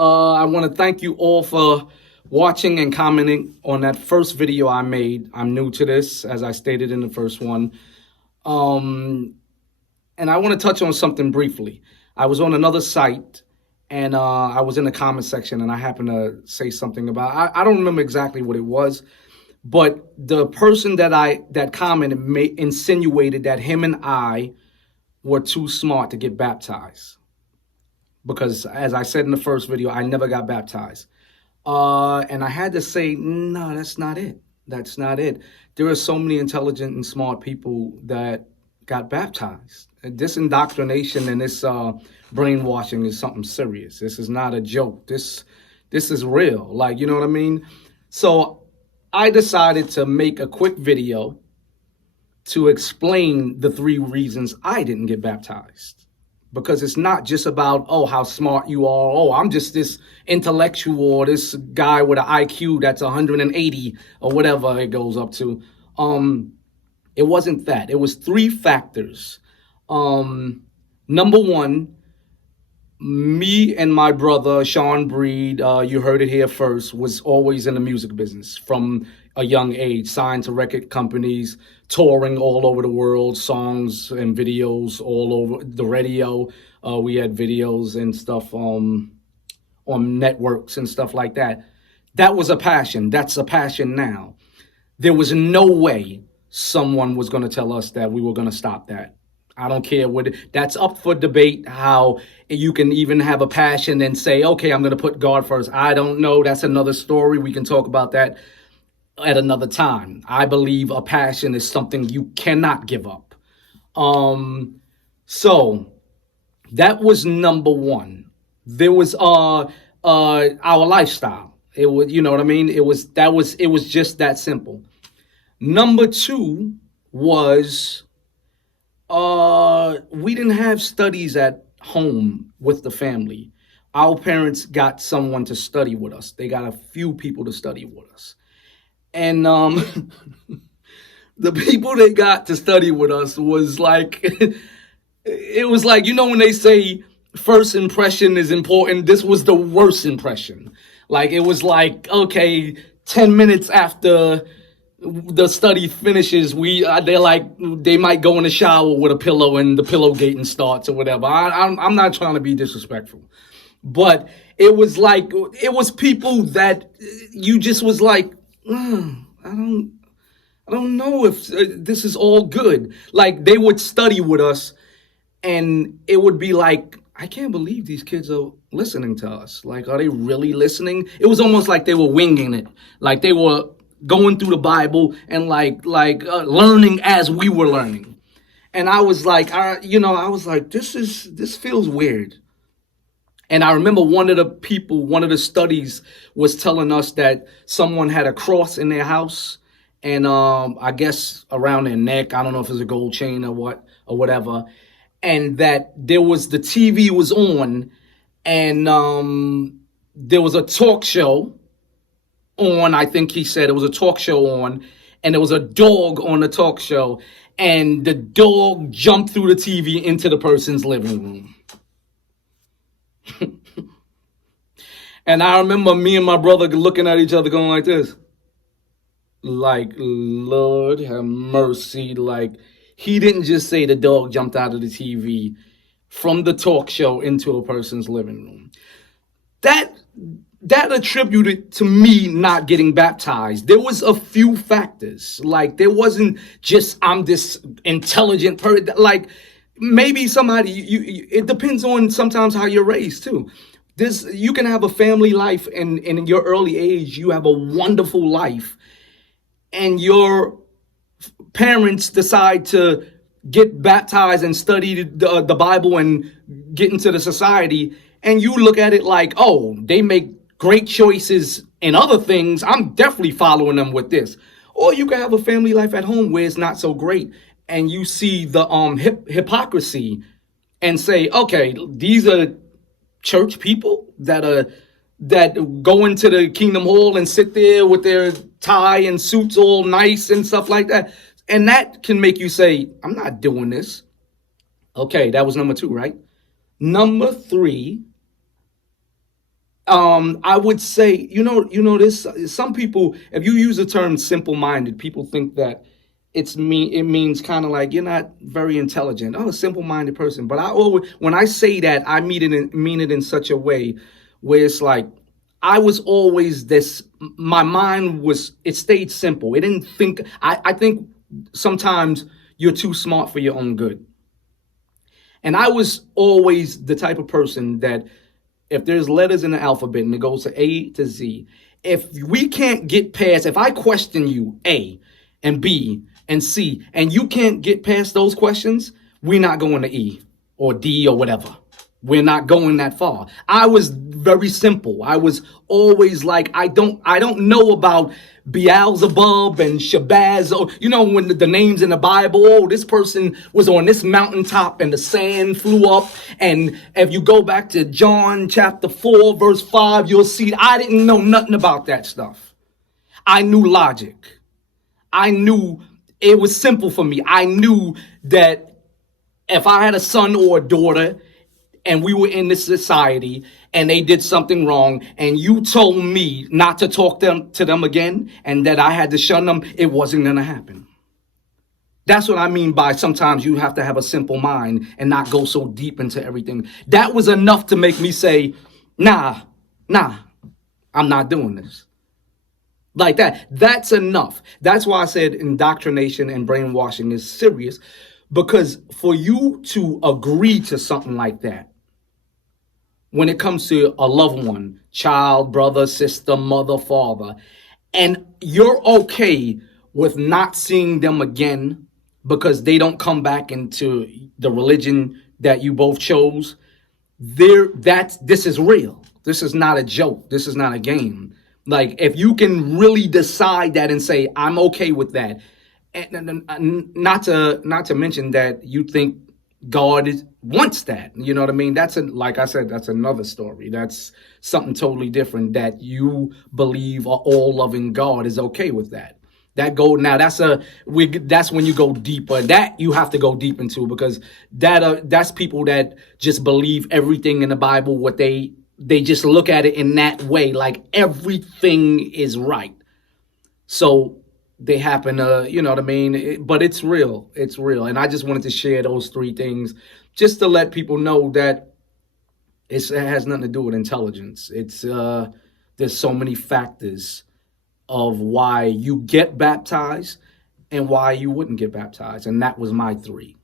I want to thank you all for watching and commenting on that first video I made. I'm new to this, as I stated in the first one. Um, and I want to touch on something briefly. I was on another site and I was in the comment section and I happened to say something about, I don't remember exactly what it was, but the person that commented insinuated that him and I were too smart to get baptized. Because as I said in the first video, I never got baptized. And I had to say, no, that's not it. That's not it. There are so many intelligent and smart people that got baptized. This indoctrination and this brainwashing is something serious. This is not a joke. This is real. Like, you know what I mean? So I decided to make a quick video to explain the 3 reasons I didn't get baptized. Because it's not just about, oh, how smart you are. Oh, I'm just this intellectual or this guy with an IQ that's 180 or whatever it goes up to. It wasn't that. It was 3 factors. Number 1, me and my brother, Sean Breed, you heard it here first, was always in the music business from a young age, signed to record companies, touring all over the world, songs and videos all over the radio. We had videos and stuff on networks and stuff like that. That was a passion. That's a passion now. There was no way someone was going to tell us that we were going to stop that. I don't care what that's up for debate, how you can even have a passion and say, okay, I'm going to put God first. I don't know. That's another story. We can talk about that at another time. I believe a passion is something you cannot give up. So that was number 1. There was our lifestyle. It was, you know what I mean? It was just that simple. Number 2 was we didn't have studies at home with the family. Our parents got someone to study with us. They got a few people to study with us. And the people they got to study with us was like, it was like, you know, when they say first impression is important, this was the worst impression. Like, it was like, okay, 10 minutes after the study finishes, they might go in the shower with a pillow and the pillow gating starts or whatever. I'm not trying to be disrespectful, but it was like, it was people that you just was like, I don't know if this is all good. Like, they would study with us and it would be like, I can't believe these kids are listening to us. Like, are they really listening? It was almost like they were winging it. Like they were going through the Bible and learning as we were learning. And I was like, this feels weird. And I remember one of the studies was telling us that someone had a cross in their house and I guess around their neck. I don't know if it's a gold chain or whatever. And that there was, the TV was on and there was a talk show on. I think he said it was a talk show on, and there was a dog on the talk show, and the dog jumped through the TV into the person's living room. And I remember me and my brother looking at each other going like this. Like, Lord have mercy. Like, he didn't just say the dog jumped out of the TV from the talk show into a person's living room. That attributed to me not getting baptized. There was a few factors. Like, there wasn't just I'm this intelligent person. Like, maybe somebody, it depends on sometimes how you're raised too. You can have a family life and in your early age, you have a wonderful life and your parents decide to get baptized and study the Bible and get into the society. And you look at it like, oh, they make great choices in other things. I'm definitely following them with this. Or you can have a family life at home where it's not so great. And you see the hypocrisy and say, okay, these are church people that go into the Kingdom Hall and sit there with their tie and suits all nice and stuff like that. And that can make you say, I'm not doing this. Okay, that was number 2, right? Number 3, I would say, this. Some people, if you use the term simple-minded, people think that it means kind of like you're not very intelligent. Oh, a simple-minded person. But I always, when I say that, I mean it in such a way where it's like I was always this. My mind was, it stayed simple. It didn't think. I think sometimes you're too smart for your own good. And I was always the type of person that if there's letters in the alphabet and it goes to A to Z, if we can't get past, if I question you A and B and C, and you can't get past those questions, we're not going to E or D or whatever. We're not going that far. I was very simple. I was always like, I don't know about Beelzebub and Shabazz, or when the names in the Bible. Oh, this person was on this mountaintop and the sand flew up. And if you go back to John chapter 4, verse 5, you'll see I didn't know nothing about that stuff. I knew logic. I knew it was simple for me. I knew that if I had a son or a daughter and we were in this society and they did something wrong and you told me not to talk to them again and that I had to shun them, it wasn't going to happen. That's what I mean by sometimes you have to have a simple mind and not go so deep into everything. That was enough to make me say, nah, I'm not doing this. Like that. That's enough. That's why I said indoctrination and brainwashing is serious, because for you to agree to something like that, when it comes to a loved one, child, brother, sister, mother, father, and you're okay with not seeing them again because they don't come back into the religion that you both chose, this is real. This is not a joke. This is not a game. Like, if you can really decide that and say, I'm okay with that, and not to mention that you think God wants that. You know what I mean? Like I said, that's another story. That's something totally different, that you believe a all-loving God is okay with that. That's when you go deeper. That you have to go deep into, because that's people that just believe everything in the Bible, what they just look at it in that way, like everything is right. So they happen to, you know what I mean? But it's real. It's real. And I just wanted to share those three things just to let people know that it has nothing to do with intelligence. There's so many factors of why you get baptized and why you wouldn't get baptized. And that was my three.